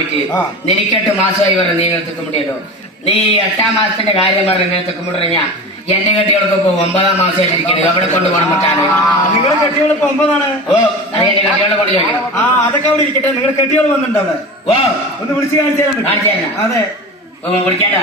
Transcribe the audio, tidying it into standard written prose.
പോയിട്ട് നിനക്ക് 8 മാസമായി പറഞ്ഞ നീ നിൽക്കാൻ മുടിയല്ലോ. നീ 8ാം മാസത്തിന്റെ കാര്യം പറഞ്ഞ നിൽക്കാൻ മുടിഞ്ഞ എന്റെ കെട്ടികൾക്ക് ഇപ്പൊ 9ാം മാസമായിട്ട് ഇരിക്കുന്നത് അവിടെ കൊണ്ടുപോകണം പറ്റാണ്. നിങ്ങളെ കെട്ടികൾ 9ആണ്. ഓ അത് എന്റെ കെട്ടികളെ കൊണ്ട് ചോദിക്കണം. അതൊക്കെ അവിടെ ഇരിക്കട്ടെ. നിങ്ങളുടെ കെട്ടികൾ വന്നിട്ടുണ്ട് അവിടെ. ഓ ഒന്ന് വിളിച്ച് കാണിച്ചു തരാൻ. കാണിച്ചു തരാം. അതെ വിളിക്കേണ്ട.